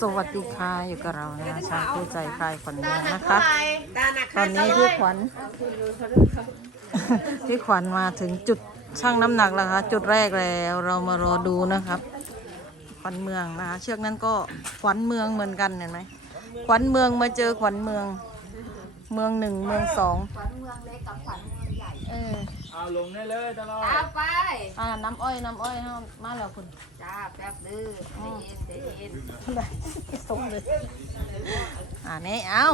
สวัสดีค่ะอยู่กับเรานะชาวผู้ใจคลายขวัญเมืองนะคะ ตอนนี้ด้พี่ขวัญพี่ขวัญมาถึงจุดชั่งน้ำหนักแล้วค่ะจุดแรกแล้วเรามารอดูนะครับขวัญเมืองนะคะเชือกนั้นก็ขวัญเมืองเหมือนกันเห็นไหมขวัญเมืองมาเจอขวัญเมือง เมืองหนึ่งเมืองสองขวัญเมืองเล็กกับขวัญเมืองใหญ่ เออเอาลงได้เลยตลอดเอาไป อ่าน้ำอ้อยน้ำอ้อยเฮามาแล้วคุณจ้าแป๊บดื้อใจเย็นใจเย็นส่งเลยอ่านี่เอา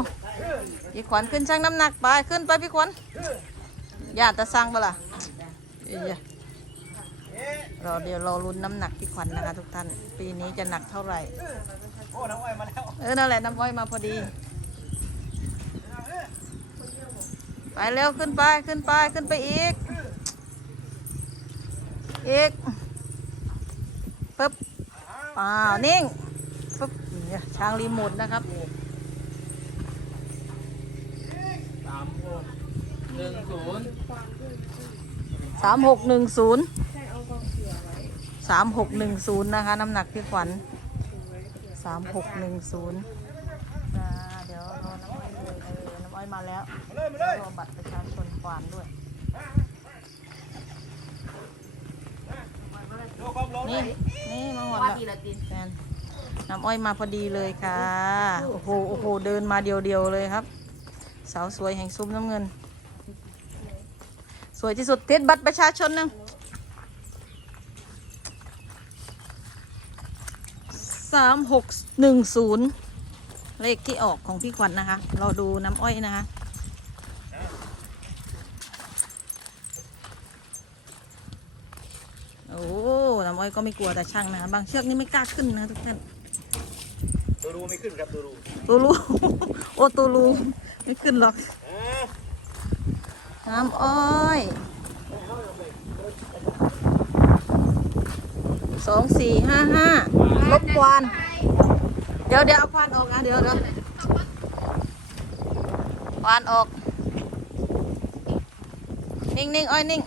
พี่ขวัญขึ้นชั่งน้ำหนักไปขึ้นไปพี่ขวัญญาติจะสั่งปะล่ะเอ้ยรอเดี๋ยวรอลุ้นน้ำหนักพี่ขวัญนะคะทุกท่าน ปีนี้จะหนักเท่าไหร่โอ้น้ำอ้อยมาแล้วเออนั่นแหละน้ำอ้อยมาพอดี ไปเร็วขึ้นไปขึ้นไปขึ้นไปอีก อีกปึ๊บอ้าวนิ่งปึ๊บเนี่ยช้างรีโมทนะครับสามหกหนึ่งศูนย์สามหกหนึ่งศูนย์สามหกหนึ่งศูนย์นะคะ น้ำหนักพี่ขวัญสามหกหนึ่งศูนย์เดี๋ยวรอน้ำอ้อยเลยเออน้ำอ้อยมาแล้วมาเลยมาเลยรอบัตรประชาชนขวานด้วย โชว์ความร้อ นนี่นี่มาหมดว่าแล้วทีละตีนแฟนน้ำอ้อยมาพอดีเลยค่ะ โอ้โหโอ้โหเดินมาเดียวๆเลยครับ สาวสวยแห่งซุ้มน้ำเงิน สวยที่สุดเทศบัตรประชาชนหนึ่งสามหกหนึ่งศูนย์เลขที่ออกของพี่ขวัญนะคะเราดูน้ำอ้อยนะคะ อ้น้ำอ้อยก็ไม่กลัวแต่ช่างนะคะบางเชือกนี่ไม่กล้าขึ้นนะทุกท่านตัวรูไม่ขึ้นครับตัวรูตูรูโอตูรูไม่ขึ้นหรอก น้ำอ้อยสองสี่ห้าห้าลบควานเดี๋ยวเดี๋ยวเอาควานออกนะเดี๋ยวเดี๋ยวควานออก นิ่งนิ่งอ้อยนิ่ง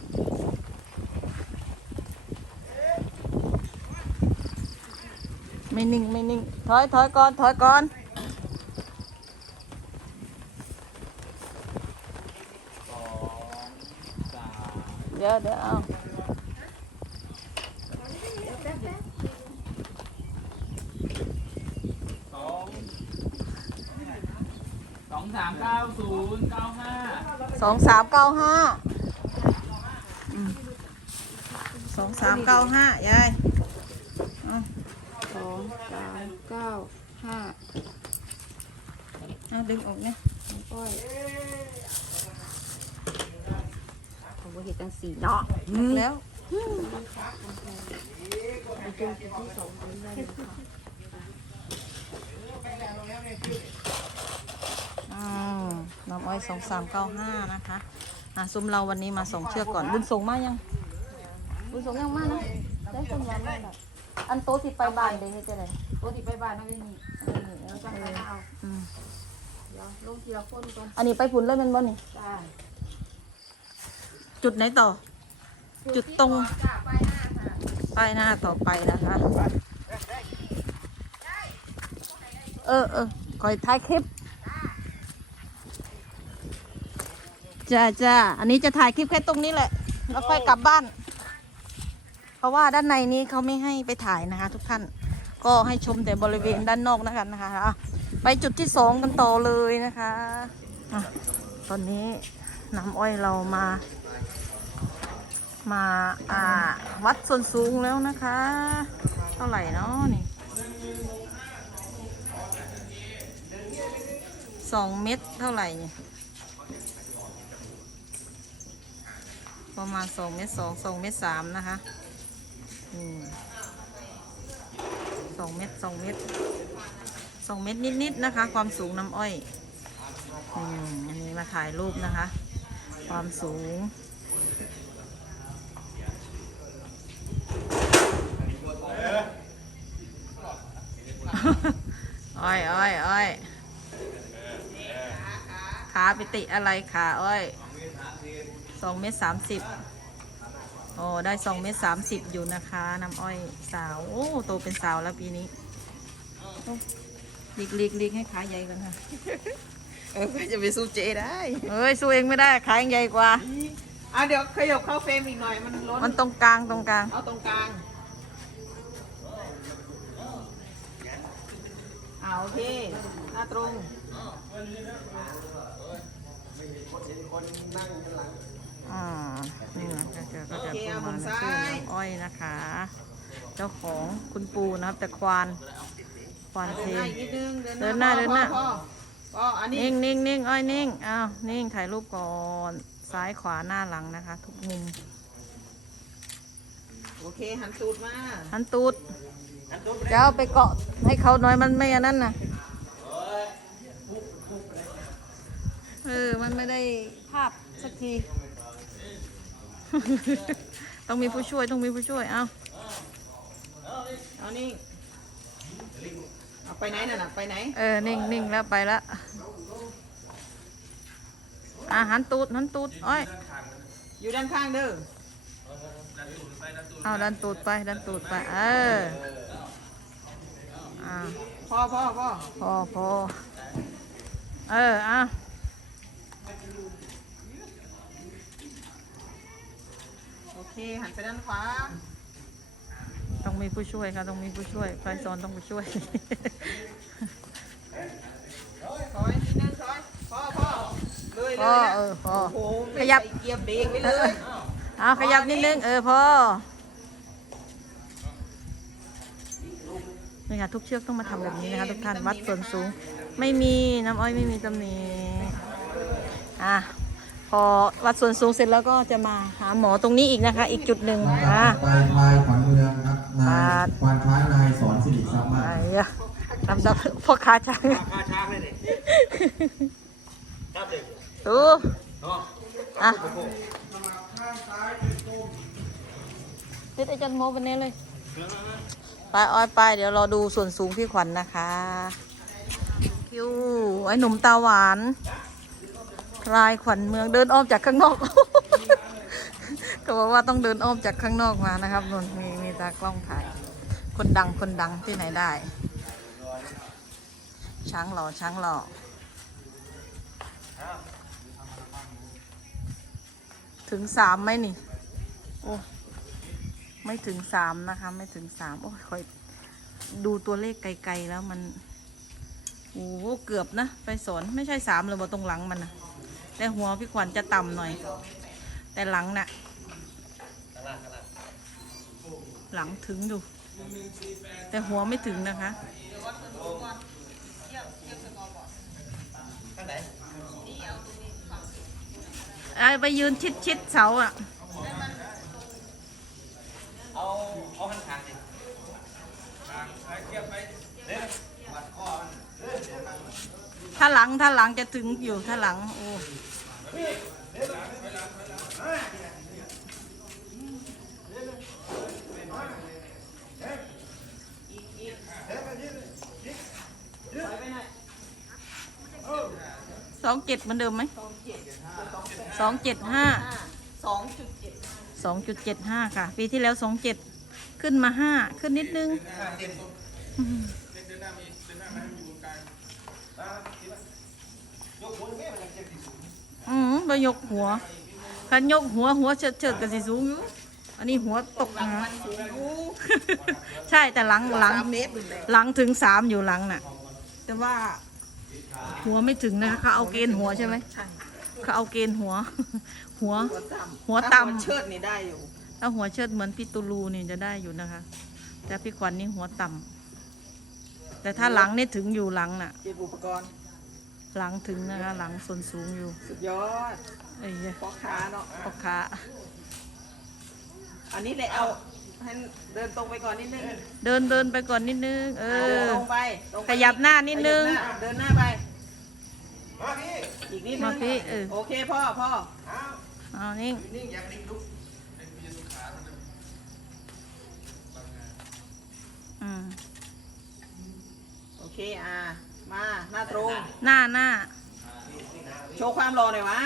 ไม่นิ่งไม่นิ่งถอยถอยก่อนถอยก่อนสองสามเดี๋ยวเดี๋ยวเอาสองสองสามเก้าศูนย์เก้าห้าสองสามเก้าห้าอืมสองสามเก้าห้ายายเอา สองสามเก้าห้าเอาดึงออกเนี่ยอ้อยผมว่าเห็นตั้งสี่เนาะดึงแล้วไปเจอจุดที่สองกันได้เลยค่ะอ้าวน้ำอ้อยสองสามเก้าห้านะคะอะซุ้มเราวันนี้มาส่งเชือกก่อน บุญส่งมายัง บุญส่งยังมานะได้ส่งยังมาแบบ อันโตะสิไปบ้านเดี๋ยวนี้จะไหนปกติไปบ้านนั่นไม่มีแล้วจะไปเอาอืมเดี๋ยวลงทีละคนก่อนอันนี้ไปผุนเลยแมันบ่นี่ จ้าจุดไหนต่อ จุดตรง จ้าไปหน้าค่ะ ป้ายหน้าต่อไปนะคะ เออเออคอยถ่ายคลิป จ้าจ้าอันนี้จะถ่ายคลิปแค่ตรงนี้แหละ แล้วค่อยกลับบ้าน เพราะว่าด้านในนี้เขาไม่ให้ไปถ่ายนะคะ ทุกท่านก็ให้ชมแต่บริเวณด้านนอกนะคะนะคะไปจุดที่สองกันต่อเลยนะคะอะตอนนี้น้ำอ้อยเรามา มาอ่าวัดส่วนสูงแล้วนะคะ เท่าไหร่เนาะนี่สองเม็ดเท่าไหร่เนี่ยประมาณสองเม็ดสองสองเม็ดสามนะคะ สองเม็ดสองเม็ดสองเม็ดนิดๆนะคะ ความสูงน้ำอ้อยอืมอันนี้มาถ่ายรูปนะคะ ความสูงอ้อยอ้อยอ้อยขาไปติอะไรขาอ้อยสองเมตรสามสิบ โอ้ได้สองเมตรสามสิบอยู่นะคะน้ำอ้อยสาว โอ้โตเป็นสาวแล้วปีนี้หลีกหลีกหลีกให้ขาใหญ่ก่อนค่ะ เออจะไปสู้เจได้ เอ้ยสู้เองไม่ได้ขายังใหญ่กว่าอะเดี๋ยวขยับเข้าเฟรมอีกหน่อยมันล้นมันตรงกลางตรงกลาง เอาตรงกลางเอาโอเคหน้าตรง อ่านี่นะก็จะก็จะประมาณนี้ชื่อน้ำอ้อยนะคะ เจ้าของคุณปูนะครับ แต่ควานควานเดิเทนหน้าอีกนิดนึงเดินหน้าพอเดินหน้าพอพออันนี้นิ่งนิ่งนิ่งอ้อยนิ่งอ้าวนิ่งถ่ายรูปก่อนซ้ายขวาหน้าหลังนะคะ ทุกมุมโอเคหันตูดมาหันตูดจะเอาไปเกาะให้เขาหน่อยมันไม่อันนั้นนะเออ มันไม่ได้ภาพสักที ต้องมีผู้ช่วยต้องมีผู้ช่วย เอาเอานี่เอาไปไหนน่ะน่ะไปไหน เออ นิ่งนิ่งแล้วไปละอะหันตูดหันตูดอ้อย อยู่ด้านข้างเด้อเอาดันตูดไปดันตูดไป เอออ่าพอพอพอพอพอเอออะ โอเค หันไปด้านขวา ต้องมีผู้ช่วยค่ะต้องมีผู้ช่วยไฟซอนต้องผู้ช่วยถอยนิดนึงถอยพอพอเลยเลพอยนะเออพอโอ้โหขยับไม่ใส่เกียร์เบรกไปเลยเอาขยับนิดนึงเออพอนี่ค่ะทุกเชือกต้องมาทำแบบนี้นะคะทุกท่านวัดส่วนสูง ไม่มีน้ำอ้อยไม่มีตำหนิอะ พอวัดส่วนสูงเสร็จแล้วก็จะมาหาหมอตรงนี้อีกนะคะ อีกจุดหนึ่งลำดับอะต่อไปพลายขวัญเมืองครับนาครัยบควานคล้ายนายสอนสิริทรัพย์มากไอ้อะลำดับพ่อค้าช้างค่าช้างเลยนี่ครับเด็กดูเนาะอะติดไอ้จันโมวันนี้เลยไปอ้อยไปเดี๋ยวรอดูส่วนสูงพี่ขวัญนะคะคิวไอ้หนุ่มตาหวานพ ลายขวัญเมืองเดินอ้อมจากข้างนอก ก็บอกว่าต้องเดินอ้อมจากข้างนอกมานะครับนนมีมีตากล้องถ่าย คนดังคนดังที่ไหนได้ ช้างหล่อช้างหล่อถึงสามไหมนี่ โอ้ไม่ถึงสามนะคะ ไม่ถึงสามโอ้ยคอยดูตัวเลขไกลๆแล้วมัน โอ้เกือบนะ ไปสอนไม่ใช่สามเลยบนตรงหลังมันนะ แต่หัวพี่ขวัญจะต่ำหน่อย แต่หลังน่ะ หลังถึงดู แต่หัวไม่ถึงนะคะไอ้ไปยืนชิดชิดๆเสาอะ เอาเอาหันทางดิถ้าหลังถ้าหลังจะถึงอยู่ถ้าหลังโอ้ส องเจ็ดเหมือนเดิมไหมสองเจ็ดห้าสองจุดเจ็ดสองจุดเจ็ดห้าค่ะ ปีที่แล้วสองเจ็ดขึ้นมาห้าขึ้นนิดนึงอืมไปยกหัวคันยกหัวหัวเฉิดเฉิดๆกันสิสูงอยู่อันนี้หัวตกนะใช่แต่หลังหลังสามเมตรเลยหลังถึงสามอยู่หลังน่ะ แต่ว่า หัวไม่ถึงนะคะเขาเอาเกณฑ์หัวใช่ไหมใช่เขาเอาเกณฑ์หัว หัว หัวต่ำหัวต่ำ ถ้าเชิดนี่ได้อยู่ถ้าหัวเชิดเหมือนพี่ตูลูนี่จะได้อยู่นะคะ แต่พี่ขวัญนี่หัวต่ำแต่ถ้าหลังนี่ถึงอยู่หลังน่ะ เก็บอุปกรณ์หลังถึงนะคะ หลังส่วนสูงอยู่สุดยอดเอ้ยพ่อค้าเนาะพ่อค้าอันนี้เลยเอาให้เดินตรงไปก่อนนิดนึงเดินเดินไปก่อนนิดนึง เออตรงไปตรงไปขยับหน้านิดนึง ขยับหาเดินหน้าไป อีกนิดนึมางพี่เออ โอเคพ่อพ่อเอานิ่งนิ่งอย่านิ่งลุกอืมโอเคอ่ามาหน้าตรง หน้าหน้าโชว์ความรอหน่อยวะ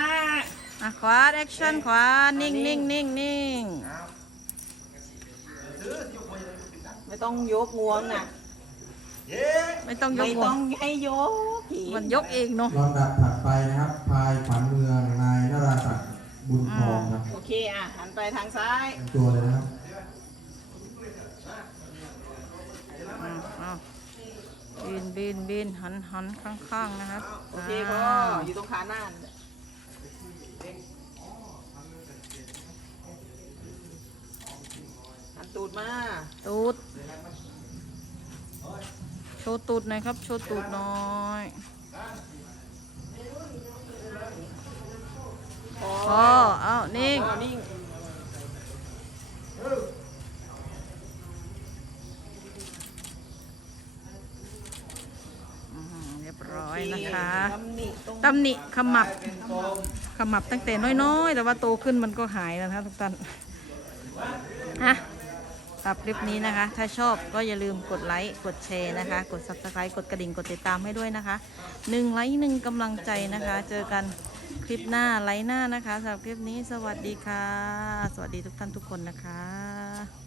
อะขวาแอคชั่นขวานิ่งนิ่งนิ่งนิ่งไม่ต้องยกงวงน่ะ ไม่ต้องยไม่กหัวต้องให้ยกผีมันยกเองเนาะลำดับถัดไปนะครับพลายขวัญเมืองนายนราศักดิ์บุญทองครับโอเคอะหันไปทางซ้ายเป็นตัวเลยนะครับอ้าวอ้าวบินบินบินหันหันข้างๆนะครับโอเคพ่ออ่าอยู่ตรงขาหน้าหันตูดมาตูด โชว์ตูดหน่อยครับ โชว์ตูดน่อยพอพอเอ้านิ่งพอนิ่เรียบร้อยนะคะตำหนิขมับ ขมับตั้งแต่น้อยๆ แต่ว่าโตขึ้นมันก็หายแล้วนะทุกท่านฮะ สำหรับคลิปนี้นะคะ ถ้าชอบก็อย่าลืมกดไลค์ กดแชร์นะคะ กด subscribe กดกระดิ่ง กดติดตามให้ด้วยนะคะหนึ่งไลค์หนึ่งกำลังใจนะคะ เจอกันคลิปหน้าไลค์หน้านะคะสำหรับคลิปนี้สวัสดีค่ะ สวัสดีทุกท่านทุกคนนะคะ